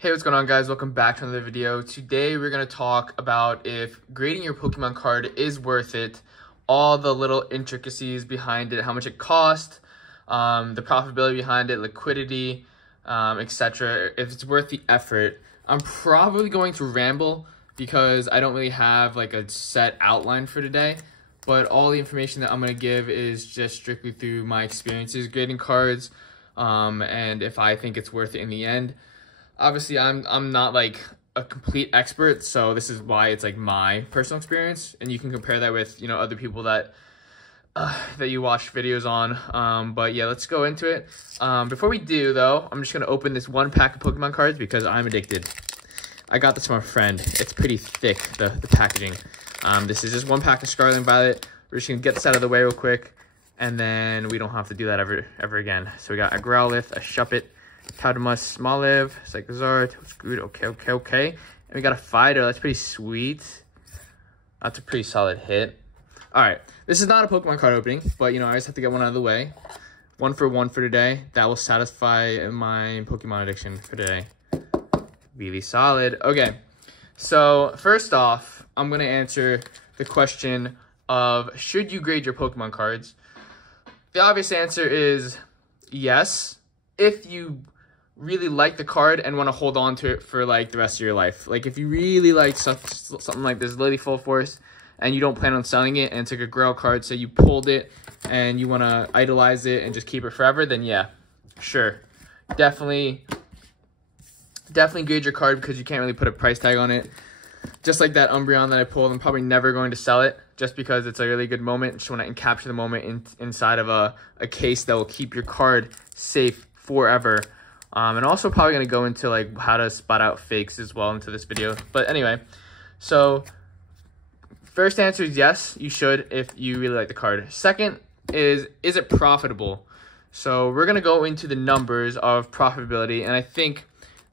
Hey, what's going on, guys? Welcome back to another video. Today we're going to talk about if grading your Pokemon card is worth it, all the little intricacies behind it, how much it costs, the profitability behind it, liquidity, etc. If it's worth the effort. I'm probably going to ramble because I don't really have like a set outline for today, but all the information that I'm going to give is just strictly through my experiences grading cards, and if I think it's worth it in the end. Obviously, I'm not like a complete expert, so this is why it's like my personal experience, and you can compare that with other people that you watch videos on. But yeah, let's go into it. Before we do though, I'm just gonna open this one pack of Pokemon cards because I'm addicted. I got this from a friend. It's pretty thick, the packaging. This is just one pack of Scarlet and Violet. We're just gonna get this out of the way real quick, and then we don't have to do that ever again. So we got a Growlithe, a Shuppet, Taudemus, Smoliv, Psychozard, Screwed, okay. And we got a Fido. That's pretty sweet. That's a pretty solid hit. Alright, this is not a Pokemon card opening, but I just have to get one out of the way. One for today. That will satisfy my Pokemon addiction for today. Really solid. Okay, so first off, I'm going to answer the question of should you grade your Pokemon cards? The obvious answer is yes, if you really like the card and want to hold on to it for like the rest of your life. Like if you really like something like this Lily Full Force and you don't plan on selling it, and it's like a grail card, so you pulled it and you want to idolize it and just keep it forever, then yeah, sure. Definitely grade your card because you can't really put a price tag on it. Just like that Umbreon that I pulled, I'm probably never going to sell it just because it's a really good moment. Just want to capture the moment inside of a case that will keep your card safe forever. And also probably going to go into like how to spot out fakes as well into this video. But anyway, so first answer is yes, you should if you really like the card. Second is it profitable? So we're going to go into the numbers of profitability, and I think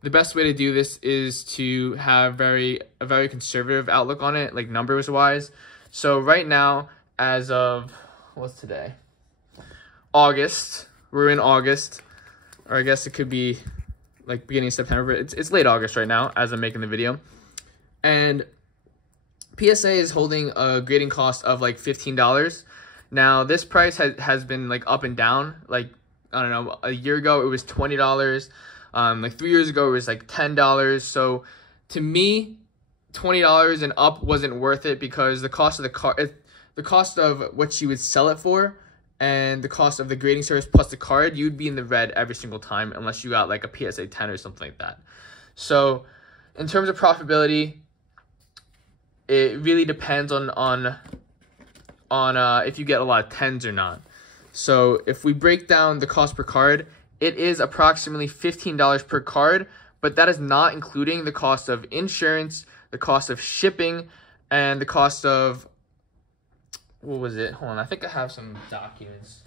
the best way to do this is to have a very conservative outlook on it, like numbers wise. So right now, as of, what's today? August. We're in August. Or I guess it could be like beginning of September, but it's late August right now as I'm making the video. And PSA is holding a grading cost of like $15. Now this price has been like up and down. Like, I don't know, a year ago it was $20. Like 3 years ago it was like $10. So to me, $20 and up wasn't worth it because the cost of the cost of what you would sell it for, and the cost of the grading service plus the card, you'd be in the red every single time unless you got like a PSA 10 or something like that. So in terms of profitability, it really depends on if you get a lot of 10s or not. So if we break down the cost per card, it is approximately $15 per card, but that is not including the cost of insurance, the cost of shipping, and the cost of, what was it? Hold on, I think I have some documents.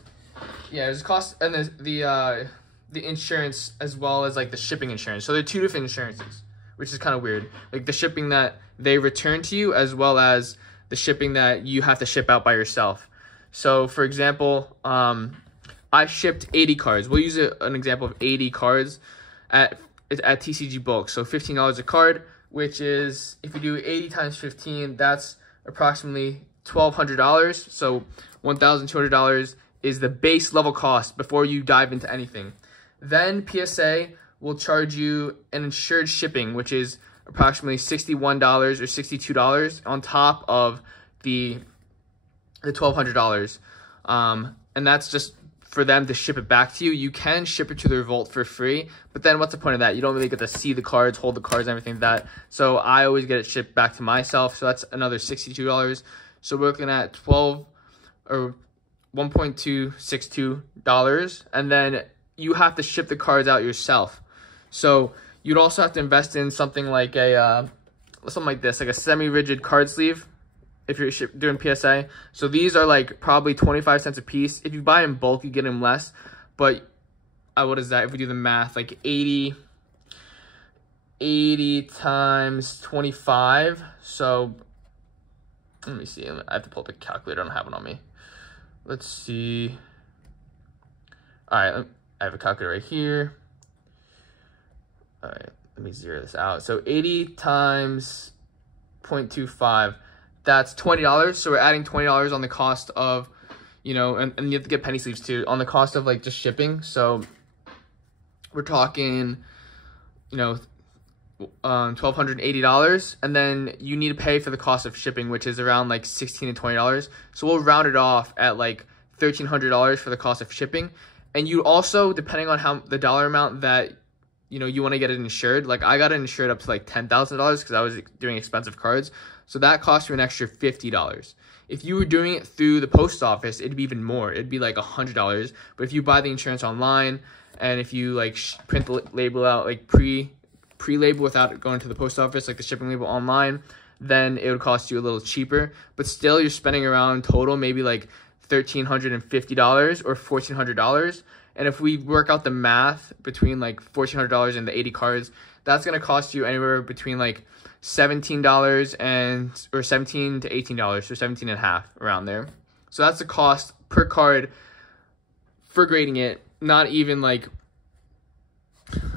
Yeah, there's cost, and there's the insurance as well as like the shipping insurance. So there are two different insurances, which is kind of weird. Like the shipping that they return to you, as well as the shipping that you have to ship out by yourself. So for example, I shipped 80 cards. We'll use an example of 80 cards at TCG Bulk. So $15 a card, which is, if you do 80 times 15, that's approximately $1,200. So $1,200 is the base level cost before you dive into anything. Then PSA will charge you an insured shipping, which is approximately $61 or $62 on top of the $1,200. And that's just for them to ship it back to you. You can ship it to their vault for free, but then what's the point of that? You don't really get to see the cards, hold the cards, and everything like that. So I always get it shipped back to myself. So that's another $62. So we're looking at $1.262, and then you have to ship the cards out yourself. So you'd also have to invest in something like something like this, like a semi-rigid card sleeve, if you're doing PSA. So these are like probably 25 cents a piece. If you buy in bulk, you get them less. But what is that? If we do the math, like 80 times 25. So let me see. I have to pull up a calculator. I don't have it on me. Let's see. All right, I have a calculator right here. All right, let me zero this out. So 80 times 0.25, that's $20. So we're adding $20 on the cost of, you know, and you have to get penny sleeves too, on the cost of like just shipping. So we're talking, you know, $1,280, and then you need to pay for the cost of shipping, which is around like $16 to $20. So we'll round it off at like $1,300 for the cost of shipping. And you also, depending on how the dollar amount that, you know, you want to get it insured, like I got it insured up to like $10,000 because I was doing expensive cards. So that cost you an extra $50. If you were doing it through the post office, it'd be even more. It'd be like $100. But if you buy the insurance online, and if you like print the label out, like pre-label without going to the post office, like the shipping label online, then it would cost you a little cheaper. But still, you're spending around total maybe like $1,350 or $1,400. And if we work out the math between like $1,400 and the 80 cards, that's going to cost you anywhere between like $17 and or $17 to $18, so 17 and a half, around there. So that's the cost per card for grading it, not even like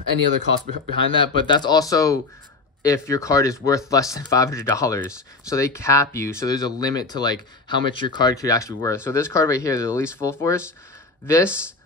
any other cost behind that. But that's also if your card is worth less than $500. So they cap you, so there's a limit to like how much your card could actually be worth. So this card right here, the Elise Full Force, this,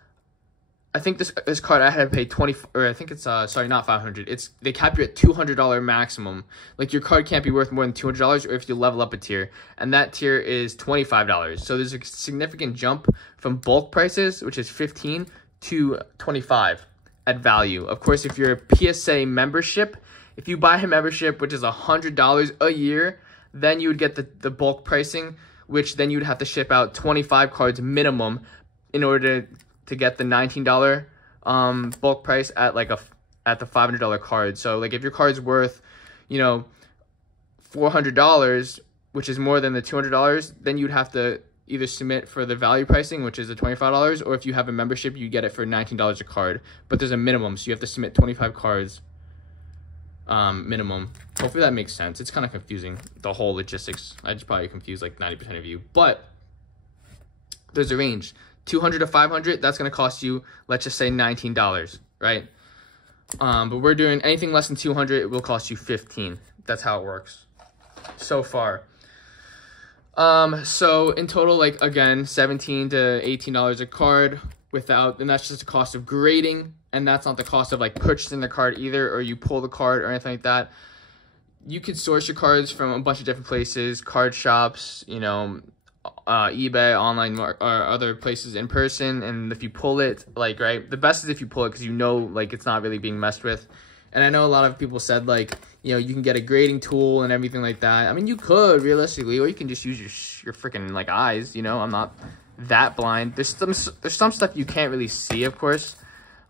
I think this card I had to pay 20, or I think it's sorry, not 500. It's, they cap you at $200 maximum. Like your card can't be worth more than $200, or if you level up a tier, and that tier is $25. So there's a significant jump from bulk prices, which is 15 to 25 at value. Of course, if you're a PSA membership, if you buy a membership, which is $100 a year, then you would get the bulk pricing, which then you'd have to ship out 25 cards minimum in order to get the $19 bulk price at like at the $500 card. So like if your card's worth, you know, $400, which is more than the $200, then you'd have to either submit for the value pricing, which is the $25, or if you have a membership, you get it for $19 a card. But there's a minimum, so you have to submit 25 cards minimum. Hopefully that makes sense. It's kind of confusing, the whole logistics. I just probably confused like 90% of you, but there's a range. 200 to 500, that's going to cost you, let's just say $19, right? But we're doing anything less than 200, it will cost you 15. That's how it works so far. So in total, like again, $17 to $18 a card without, and that's just the cost of grading, and that's not the cost of like purchasing the card either, or you pull the card or anything like that. You could source your cards from a bunch of different places, card shops, you know, eBay, online, or other places in person. And if you pull it, like, right, the best is if you pull it, because you know, like, it's not really being messed with. And I know a lot of people said, like, you know, you can get a grading tool and everything like that. I mean, you could realistically, or you can just use your freaking like eyes. You know, I'm not that blind. There's some stuff you can't really see, of course.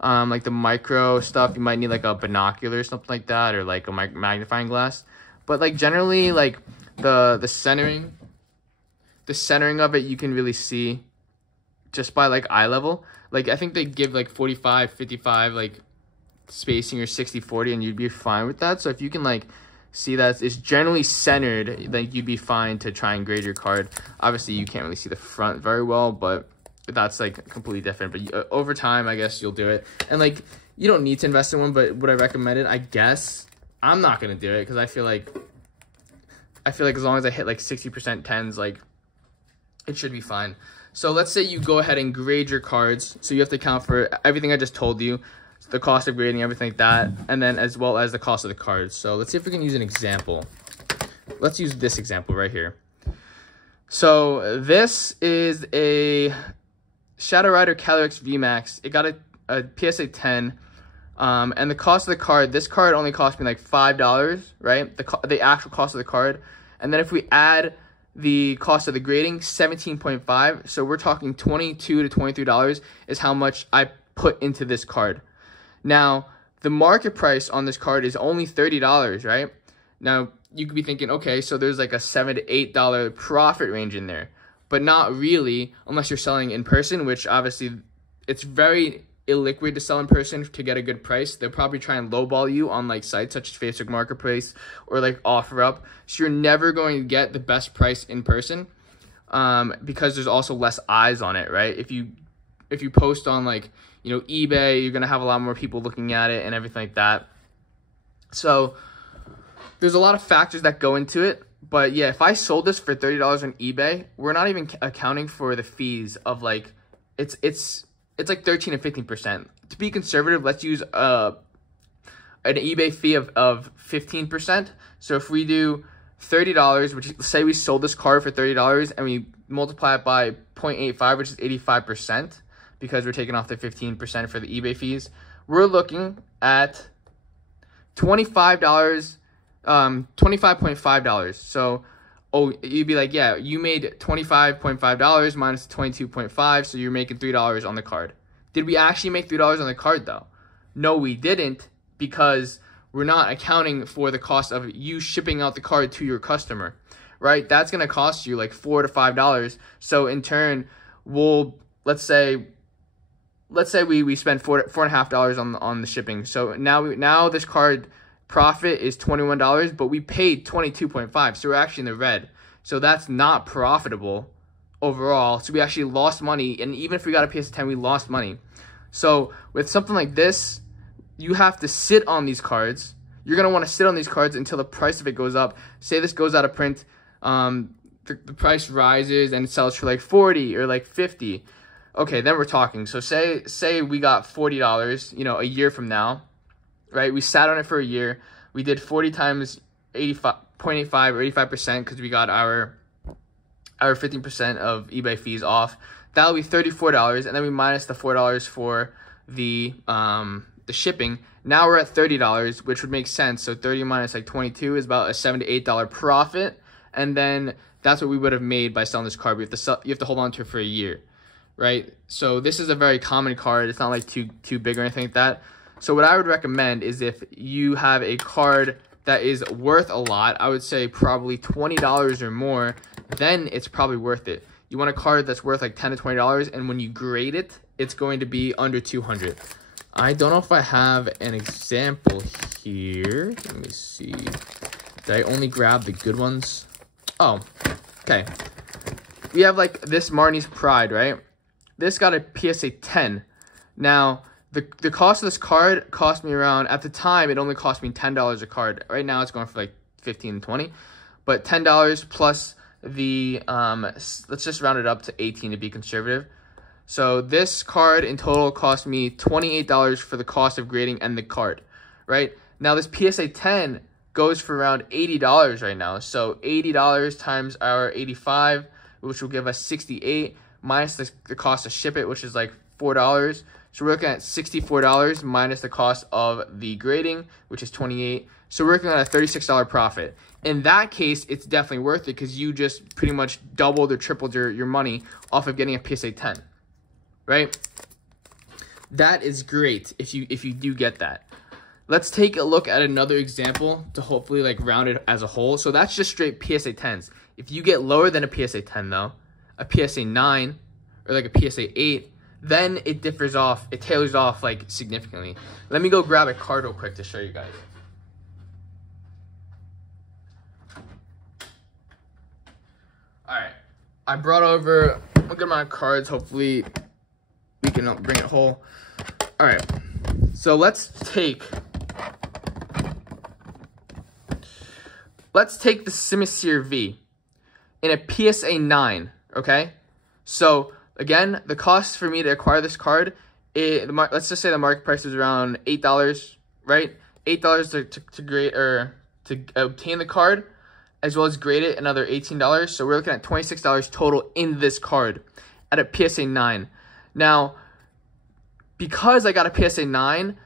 Like the micro stuff, you might need like a binocular or something like that, or like a magnifying glass. But like generally, like the centering of it, you can really see just by like eye level. Like I think they give like 45, 55 like spacing, or 60-40, and you'd be fine with that. So if you can like see that it's generally centered, then you'd be fine to try and grade your card. Obviously you can't really see the front very well, but that's like completely different. But over time, I guess you'll do it. And like you don't need to invest in one, but would I recommend it? I guess I'm not gonna do it, because I feel like as long as I hit like 60% tens, like it should be fine. So let's say you go ahead and grade your cards. So you have to account for everything I just told you, the cost of grading, everything like that, and then as well as the cost of the cards. So let's see if we can use an example. Let's use this example right here. So this is a Shadow Rider Calyrex VMAX. It got a PSA 10, and the cost of the card, this card only cost me like $5, right? The actual cost of the card. And then if we add the cost of the grading, 17.5, so we're talking $22 to $23 is how much I put into this card. Now, the market price on this card is only $30, right? Now, you could be thinking, okay, so there's like a $7 to $8 profit range in there. But not really, unless you're selling in person, which obviously it's very illiquid to sell in person to get a good price. They'll probably try and lowball you on like sites such as Facebook Marketplace or like OfferUp. So you're never going to get the best price in person, because there's also less eyes on it, right? If you post on like, you know, eBay, you're going to have a lot more people looking at it and everything like that. So there's a lot of factors that go into it. But yeah, if I sold this for $30 on eBay, we're not even accounting for the fees of like, it's like 13 to 15%. To be conservative, let's use an eBay fee of 15%. So if we do $30, which say we sold this card for $30 and we multiply it by 0.85, which is 85%, because we're taking off the 15% for the eBay fees, we're looking at $25, $25.5. So, oh, you'd be like, yeah, you made $25.5 minus 22.5, so you're making $3 on the card. Did we actually make $3 on the card though? No, we didn't, because we're not accounting for the cost of you shipping out the card to your customer, right? That's going to cost you like $4 to $5. So in turn, let's say we spend $4.50 on the shipping. So now this card profit is $21, but we paid $22.5. So we're actually in the red. So that's not profitable overall. So we actually lost money. And even if we got a PS10, we lost money. So with something like this, you have to sit on these cards. You're going to want to sit on these cards until the price of it goes up. Say this goes out of print, the price rises and it sells for like 40 or like 50. Okay, then we're talking. So say we got $40, a year from now, right? We sat on it for a year. We did 40 times 0.85 or 85% because we got our 15% of eBay fees off. That'll be $34, and then we minus the $4 for the shipping. Now we're at $30, which would make sense. So 30 minus like 22 is about a $7 to $8 profit, and then that's what we would have made by selling this card. You have to hold on to it for a year, right? So this is a very common card. It's not like too big or anything like that. So what I would recommend is if you have a card that is worth a lot, I would say probably $20 or more, then it's probably worth it. You want a card that's worth like $10 to $20, and when you grade it, it's going to be under 200. I don't know if I have an example here. Let me see. Did I only grab the good ones? Oh, okay. We have like this Marnie's Pride, right? This got a PSA 10. Now, the cost of this card cost me around, at the time, it only cost me $10 a card. Right now, it's going for like 15 and 20. But $10 plus the, let's just round it up to 18 to be conservative. So this card in total cost me $28 for the cost of grading and the card, right? Now this PSA 10 goes for around $80 right now. So $80 times our 85, which will give us 68, minus the cost to ship it, which is like $4. So we're looking at $64 minus the cost of the grading, which is 28. So we're looking at a $36 profit. In that case, it's definitely worth it because you just pretty much doubled or tripled your money off of getting a PSA 10. Right? That is great if you do get that. Let's take a look at another example to hopefully like round it as a whole. So that's just straight PSA 10s. If you get lower than a PSA 10 though, a PSA 9 or like a PSA 8, then it tailors off like significantly. Let me go grab a card real quick to show you guys. Alright, I brought over a good amount of cards. Hopefully we can bring it whole. All right, so let's take the Simisear V in a PSA 9, okay? So again, the cost for me to acquire this card, let's just say the market price is around $8, right? $8 to grade or to obtain the card, as well as grade it, another $18. So we're looking at $26 total in this card at a PSA 9. Now, because I got a PSA 9,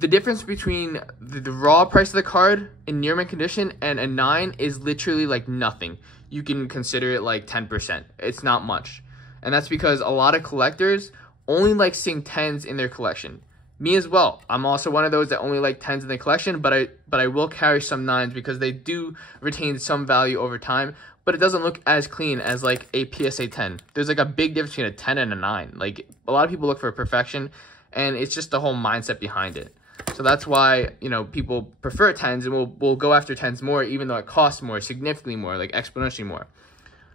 the difference between the raw price of the card in near mint condition and a 9 is literally like nothing. You can consider it like 10%. It's not much. And that's because a lot of collectors only like seeing 10s in their collection. Me as well. I'm also one of those that only like 10s in the collection, but I will carry some 9s because they do retain some value over time, but it doesn't look as clean as like a PSA 10. There's like a big difference between a 10 and a 9. Like a lot of people look for perfection, and it's just the whole mindset behind it. So that's why, people prefer 10s, and we'll go after 10s more, even though it costs more, significantly more, like exponentially more.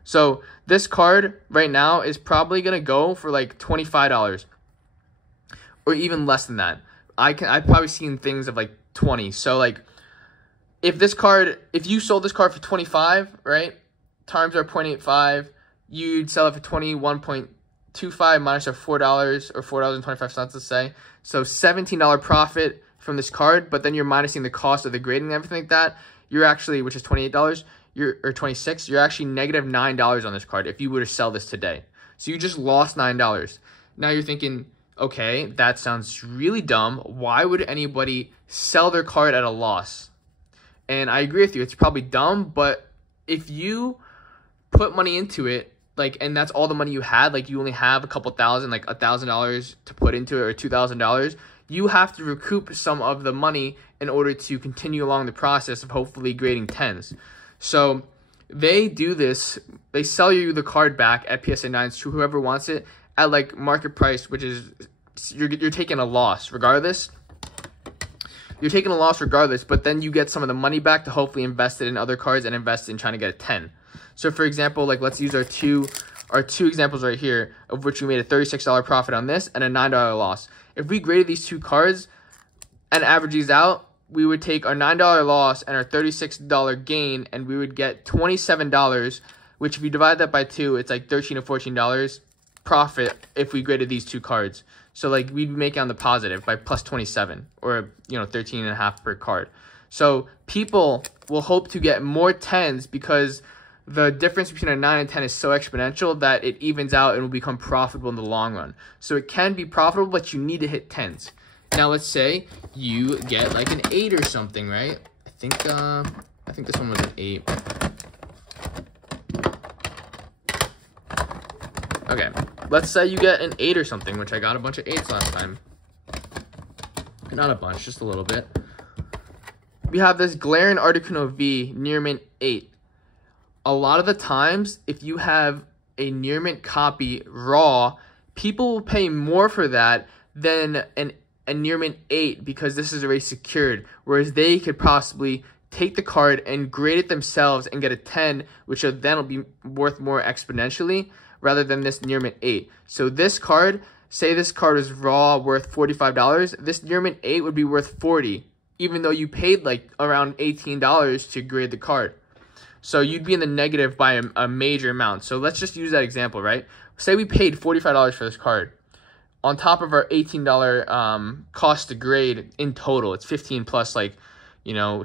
So this card right now is probably going to go for like $25 or even less than that. I've probably seen things of like 20. So like if you sold this card for 25, right? Times are 0.85, you'd sell it for 21.25 minus our $4 or $4.25, let's say. So $17 profit from this card, but then you're minusing the cost of the grading and everything like that. You're actually, which is $28, or 26, you're actually negative $9 on this card if you were to sell this today. So you just lost $9. Now you're thinking, okay, that sounds really dumb. Why would anybody sell their card at a loss? And I agree with you. It's probably dumb, but if you put money into it, like, and that's all the money you had, like you only have a couple thousand, like $1,000 to put into it or $2,000, you have to recoup some of the money in order to continue along the process of hopefully grading 10s. So they do this. They sell you the card back at PSA 9s to whoever wants it at like market price, which is you're taking a loss regardless. You're taking a loss regardless, but then you get some of the money back to hopefully invest it in other cards and invest in trying to get a 10. So for example, like let's use our two examples right here, of which we made a $36 profit on this and a $9 loss. If we graded these two cards and average these out, we would take our $9 loss and our $36 gain, and we would get $27, which if you divide that by 2, it's like $13 or $14 profit if we graded these two cards. So like we'd be making on the positive by plus 27, or 13.5 per card. So people will hope to get more 10s because the difference between a 9 and 10 is so exponential that it evens out and will become profitable in the long run. So it can be profitable, but you need to hit 10s. Now let's say you get like an 8 or something, right? I think this one was an 8. Okay, let's say you get an 8 or something, which I got a bunch of 8s last time. Not a bunch, just a little bit. We have this Glaring Articuno V near mint 8. A lot of the times, if you have a near mint copy raw, people will pay more for that than a near mint 8 because this is already secured, whereas they could possibly take the card and grade it themselves and get a 10, which then will be worth more exponentially rather than this near mint 8. So this card, say this card is raw worth $45, this near mint 8 would be worth $40, even though you paid like around $18 to grade the card. So you'd be in the negative by a major amount. So let's just use that example, right? Say we paid $45 for this card. On top of our $18 cost to grade in total, it's $15 plus like,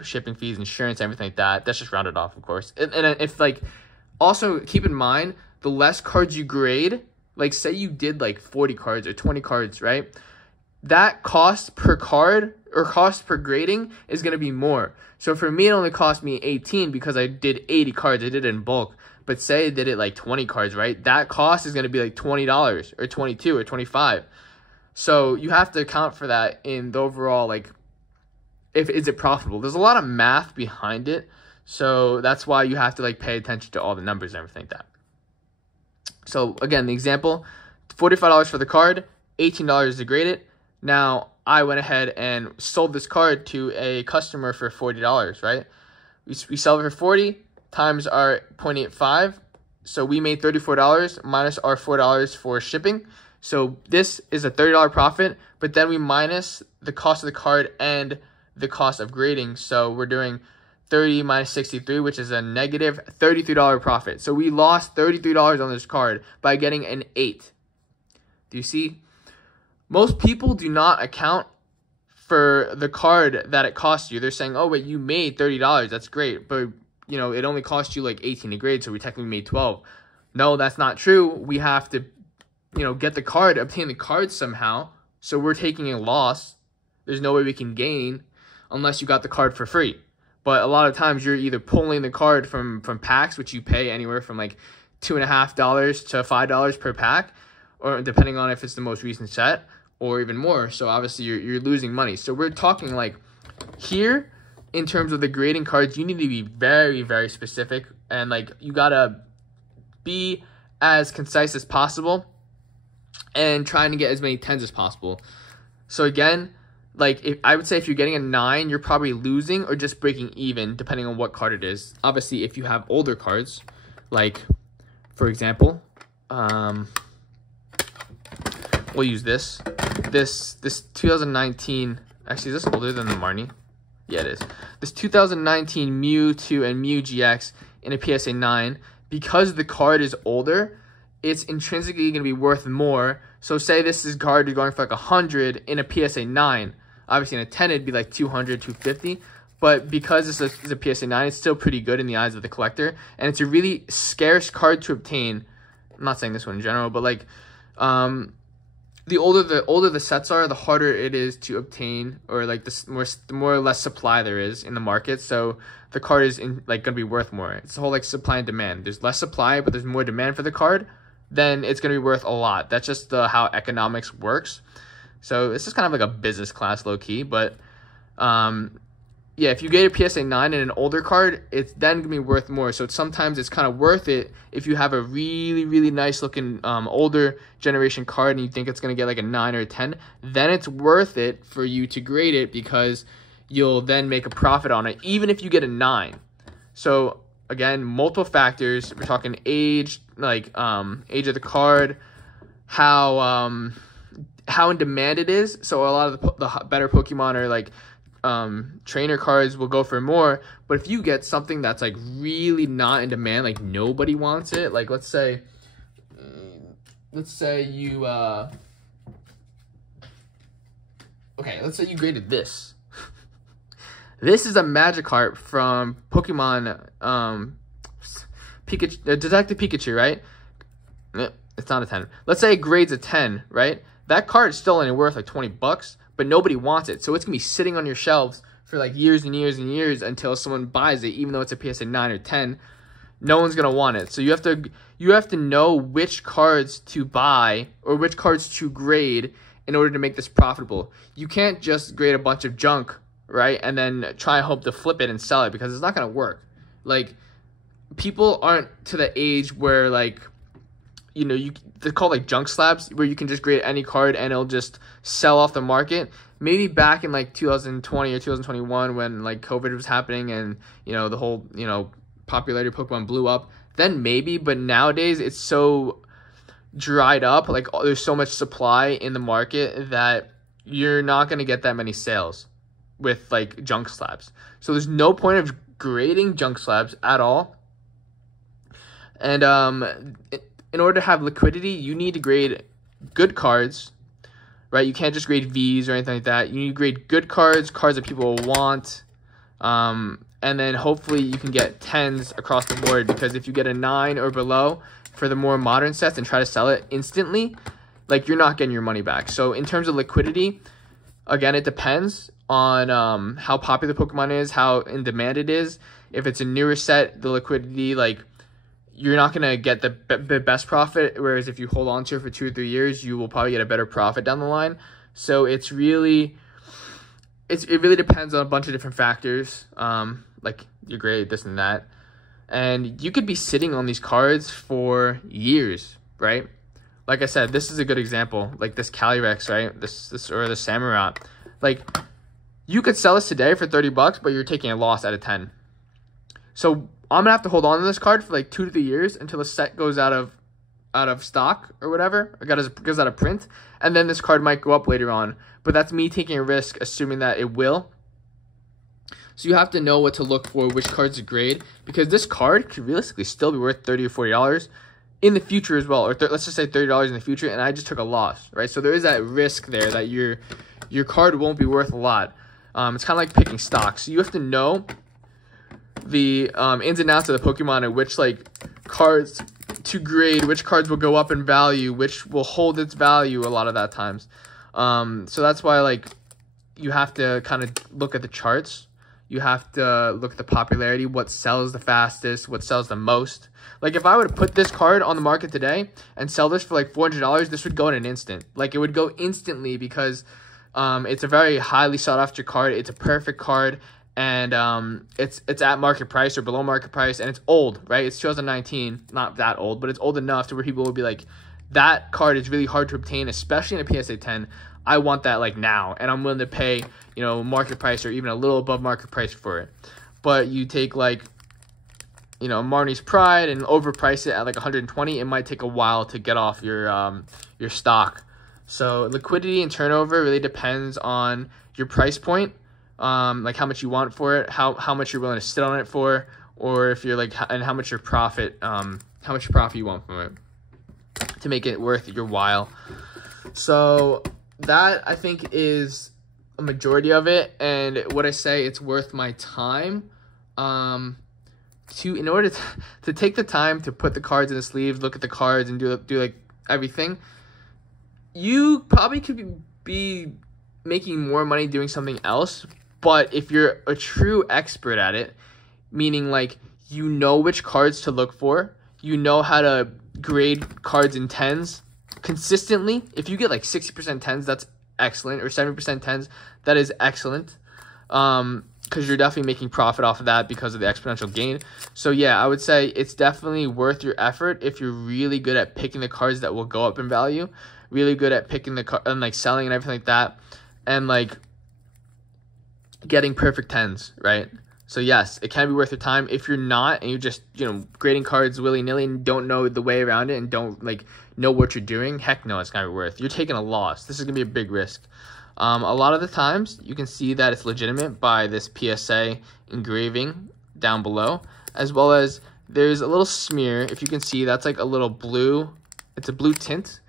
shipping fees, insurance, everything like that. That's just rounded off, of course. And if like, also keep in mind, the less cards you grade, like say you did like 40 cards or 20 cards, right? That cost per card or cost per grading is going to be more. So for me, it only cost me 18 because I did 80 cards. I did it in bulk. But say I did it like 20 cards, right? That cost is going to be like $20 or 22 or 25. So you have to account for that in the overall, like, is it profitable? There's a lot of math behind it. So that's why you have to like pay attention to all the numbers and everything like that. So again, the example, $45 for the card, $18 to grade it. Now, I went ahead and sold this card to a customer for $40, right? We sell it for $40 times our 0.85. So we made $34 minus our $4 for shipping. So this is a $30 profit, but then we minus the cost of the card and the cost of grading. So we're doing 30 minus 63, which is a negative $33 profit. So we lost $33 on this card by getting an 8. Do you see? Most people do not account for the card that it cost you. They're saying, oh, wait, you made $30. That's great. But, it only cost you like 18 to grade, so we technically made 12. No, that's not true. We have to, get the card, obtain the card somehow. So we're taking a loss. There's no way we can gain unless you got the card for free. But a lot of times you're either pulling the card from packs, which you pay anywhere from like $2.50 to $5 per pack, or depending on if it's the most recent set, or even more. So obviously you're losing money. So we're talking like here in terms of the grading cards, you need to be very, very specific, and like you gotta be as concise as possible and trying to get as many 10s as possible. So again, like I would say if you're getting a 9, you're probably losing or just breaking even depending on what card it is. Obviously, if you have older cards, like for example, we'll use this 2019. Actually, is this older than the Marnie? Yeah, it is. This 2019 Mew 2 and Mew GX in a PSA 9, because the card is older, it's intrinsically going to be worth more. So say this card is going for like 100 in a PSA 9. Obviously in a 10 it'd be like 200, 250. But because this is a PSA 9, it's still pretty good in the eyes of the collector. And it's a really scarce card to obtain. I'm not saying this one in general, but like the older the sets are, the harder it is to obtain, or like the more or less supply there is in the market. So the card is gonna be worth more. It's the whole like supply and demand. There's less supply, but there's more demand for the card, then it's gonna be worth a lot. That's just how economics works. So this is kind of like a business class low key, but yeah, if you get a PSA 9 and an older card, it's then going to be worth more. So sometimes it's kind of worth it if you have a really, really nice looking older generation card and you think it's going to get like a 9 or a 10. Then it's worth it for you to grade it because you'll then make a profit on it, even if you get a 9. So again, multiple factors. We're talking age, like age of the card, how in demand it is. So a lot of the better Pokemon are like trainer cards will go for more, but if you get something that's like really not in demand, like nobody wants it, like let's say you let's say you graded this. This is a Magikarp from Pokemon Pikachu, Detective Pikachu, right? It's not a 10. Let's say it grades a 10, right? That card is still only worth like 20 bucks. But nobody wants it. So it's going to be sitting on your shelves for like years and years and years until someone buys it, even though it's a PSA 9 or 10. No one's going to want it. So you have to know which cards to buy or which cards to grade in order to make this profitable. You can't just grade a bunch of junk, right? And then try and hope to flip it and sell it, because it's not going to work. Like, people aren't to the age where like, you know, they're called like junk slabs, where you can just grade any card and it'll just sell off the market. Maybe back in like 2020 or 2021 when like COVID was happening and, you know, the whole, you know, popularity of Pokemon blew up, then maybe. But nowadays it's so dried up, like there's so much supply in the market that you're not going to get that many sales with like junk slabs. So there's no point of grading junk slabs at all. And in order to have liquidity, you need to grade good cards, right? You can't just grade Vs or anything like that. You need to grade good cards that people will want. And then hopefully you can get 10s across the board, because if you get a 9 or below for the more modern sets and try to sell it instantly, like you're not getting your money back. So in terms of liquidity, again, it depends on how popular Pokemon is, how in demand it is. If it's a newer set, the liquidity, like, you're not going to get the best profit, whereas if you hold on to it for 2 or 3 years, you will probably get a better profit down the line. So it really depends on a bunch of different factors, like your grade, this and that. And you could be sitting on these cards for years, right? Like I said, this is a good example, like this Calyrex, right? This or the Samurott. Like, you could sell this today for 30 bucks, but you're taking a loss at a 10. So I'm gonna have to hold on to this card for like 2 to 3 years until the set goes out of stock or whatever, or goes out of print, and then this card might go up later on. But that's me taking a risk, assuming that it will. So you have to know what to look for, which cards to grade, because this card could realistically still be worth $30 or $40 in the future as well, or let's just say $30 in the future, and I just took a loss, right? So there is that risk there that your card won't be worth a lot. It's kind of like picking stocks. So you have to know the ins and outs of the Pokemon and which like cards to grade, which cards will go up in value, which will hold its value a lot of that times. So that's why like you have to kind of look at the charts. You have to look at the popularity, what sells the fastest, what sells the most. Like if I would put this card on the market today and sell this for like $400, this would go in an instant. Like it would go instantly, because it's a very highly sought after card. It's a perfect card. And it's at market price or below market price, and it's old, right? It's 2019, not that old, but it's old enough to where people will be like, that card is really hard to obtain, especially in a PSA 10. I want that like now, and I'm willing to pay, you know, market price or even a little above market price for it. But you take like, you know, Marnie's Pride and overprice it at like 120, it might take a while to get off your stock. So liquidity and turnover really depends on your price point. like how much you want for it, how much you're willing to sit on it for, or if you're like, and how much profit you want from it to make it worth your while. So that, I think, is a majority of it. And what I say, it's worth my time, in order to take the time to put the cards in the sleeve, look at the cards, and do like everything. You probably could be making more money doing something else, but if you're a true expert at it, meaning like you know which cards to look for, you know how to grade cards in 10s consistently. If you get like 60% 10s, that's excellent, or 70% 10s, that is excellent, because you're definitely making profit off of that because of the exponential gain. So yeah, I would say it's definitely worth your effort if you're really good at picking the cards that will go up in value, really good at picking the card and like selling and everything like that, and like getting perfect 10s, right? So yes, it can be worth your time. If you're not, and you're just, grading cards willy-nilly and don't know the way around it and don't like know what you're doing, heck no, it's gonna be worth. You're taking a loss. This is gonna be a big risk. A lot of the times you can see that it's legitimate by this PSA engraving down below, as well as there's a little smear. If you can see, that's like a little blue. It's a blue tint,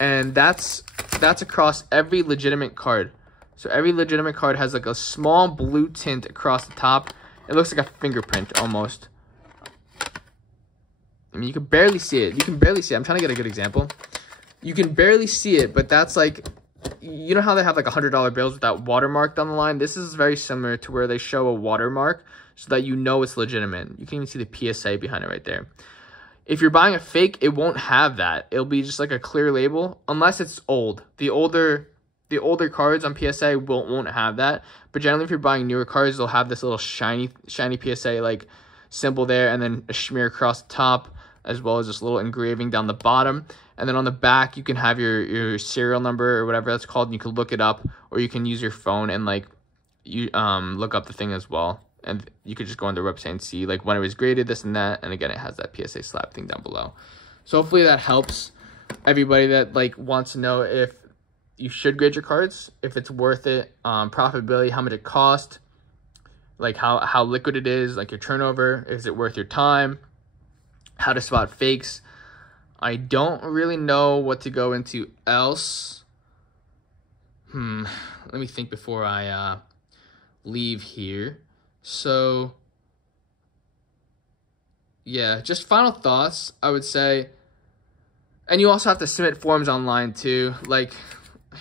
and that's across every legitimate card. So every legitimate card has like a small blue tint across the top. It looks like a fingerprint almost. I mean, you can barely see it. You can barely see it. I'm trying to get a good example. You can barely see it, but that's like, you know how they have like $100 bills with that watermark down the line? This is very similar to where they show a watermark so that you know it's legitimate. You can even see the PSA behind it right there. If you're buying a fake, it won't have that. It'll be just like a clear label, unless it's old. The older cards on PSA won't have that. But generally, if you're buying newer cards, they'll have this little shiny PSA like symbol there, and then a smear across the top, as well as this little engraving down the bottom. And then on the back, you can have your serial number or whatever that's called, and you can look it up, or you can use your phone and like you look up the thing as well. And you could just go on their website and see like when it was graded, this and that. And again, it has that PSA slab thing down below. So hopefully that helps everybody that like wants to know if you should grade your cards, if it's worth it, profitability, how much it costs, like how liquid it is, like your turnover, is it worth your time, how to spot fakes. I don't really know what to go into else. Let me think before I leave here. So yeah, just final thoughts, I would say. And you also have to submit forms online too. Like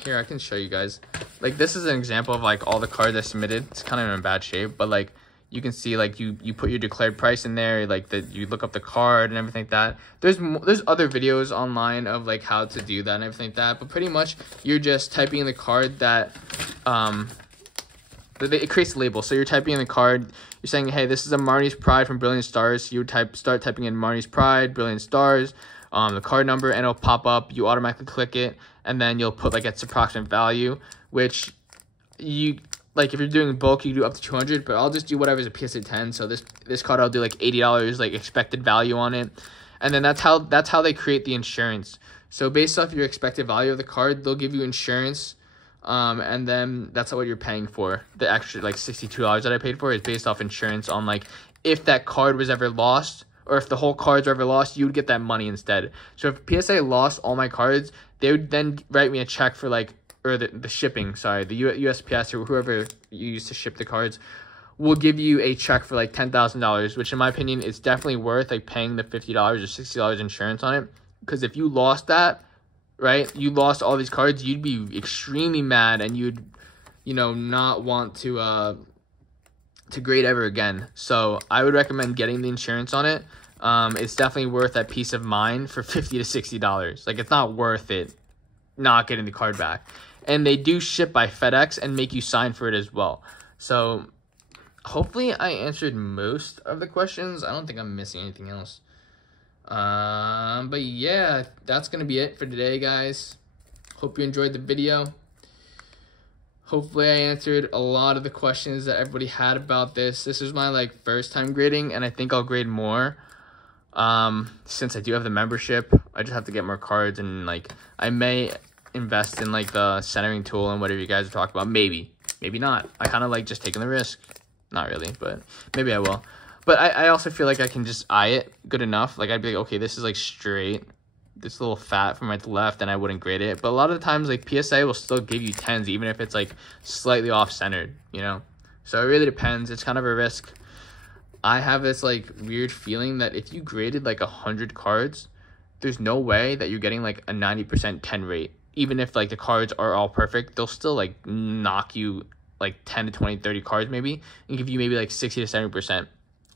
here, I can show you guys. Like this is an example of like all the cards I submitted. It's kind of in bad shape, but like you can see like you put your declared price in there, like that you look up the card and everything like that. There's other videos online of like how to do that and everything like that, but pretty much you're just typing in the card that it creates a label. So you're typing in the card, you're saying, hey, this is a Marnie's Pride from Brilliant Stars. So you start typing in Marnie's Pride, Brilliant Stars, the card number, and it'll pop up. You automatically click it, and then you'll put like its approximate value, which you like if you're doing bulk, you do up to 200, but I'll just do whatever is a PSA 10. So this card I'll do like $80 like expected value on it, and then that's how they create the insurance. So based off your expected value of the card, they'll give you insurance. And then that's what you're paying for. The extra like $62 that I paid for is based off insurance on like if that card was ever lost, or if the whole cards were ever lost, you would get that money instead. So if PSA lost all my cards, they would then write me a check for like, or the shipping, sorry, the USPS or whoever you use to ship the cards will give you a check for like $10,000, which in my opinion is definitely worth like paying the $50 or $60 insurance on it. Because if you lost that, right, you lost all these cards, you'd be extremely mad, and you'd, not want to grade ever again. So I would recommend getting the insurance on it. It's definitely worth that peace of mind for $50 to $60. Like, it's not worth it not getting the card back. And they do ship by FedEx and make you sign for it as well. So hopefully I answered most of the questions. I don't think I'm missing anything else. But yeah, that's gonna be it for today, guys. Hope you enjoyed the video. Hopefully I answered a lot of the questions that everybody had about this. This is my first time grading, and I think I'll grade more since I do have the membership. I just have to get more cards, and I may invest in the centering tool and whatever you guys are talking about, maybe. maybe not. I kind of like just taking the risk. Not really, but maybe I will. But I also feel like I can just eye it good enough. Like, I'd be like, okay, this is like straight. This little fat from right to left, and I wouldn't grade it. But a lot of the times, like, PSA will still give you 10s, even if it's like slightly off-centered, you know? So it really depends. It's kind of a risk. I have this like weird feeling that if you graded like 100 cards, there's no way that you're getting like a 90% 10 rate. Even if like the cards are all perfect, they'll still like knock you like 10 to 20, 30 cards maybe, and give you maybe like 60 to 70%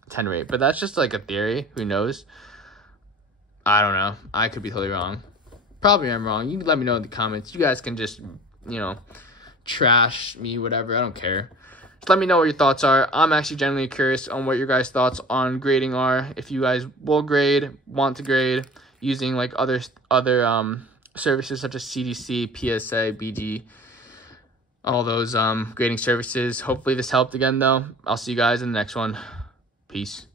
10 rate. But that's just like a theory. Who knows? I don't know. I could be totally wrong. Probably I'm wrong. You can let me know in the comments. You guys can just, you know, trash me, whatever. I don't care. Just let me know what your thoughts are. I'm actually genuinely curious on what your guys' thoughts on grading are. If you guys will grade, want to grade, using like other services such as CDC, PSA, BG, all those grading services. Hopefully this helped again, though. I'll see you guys in the next one. Peace.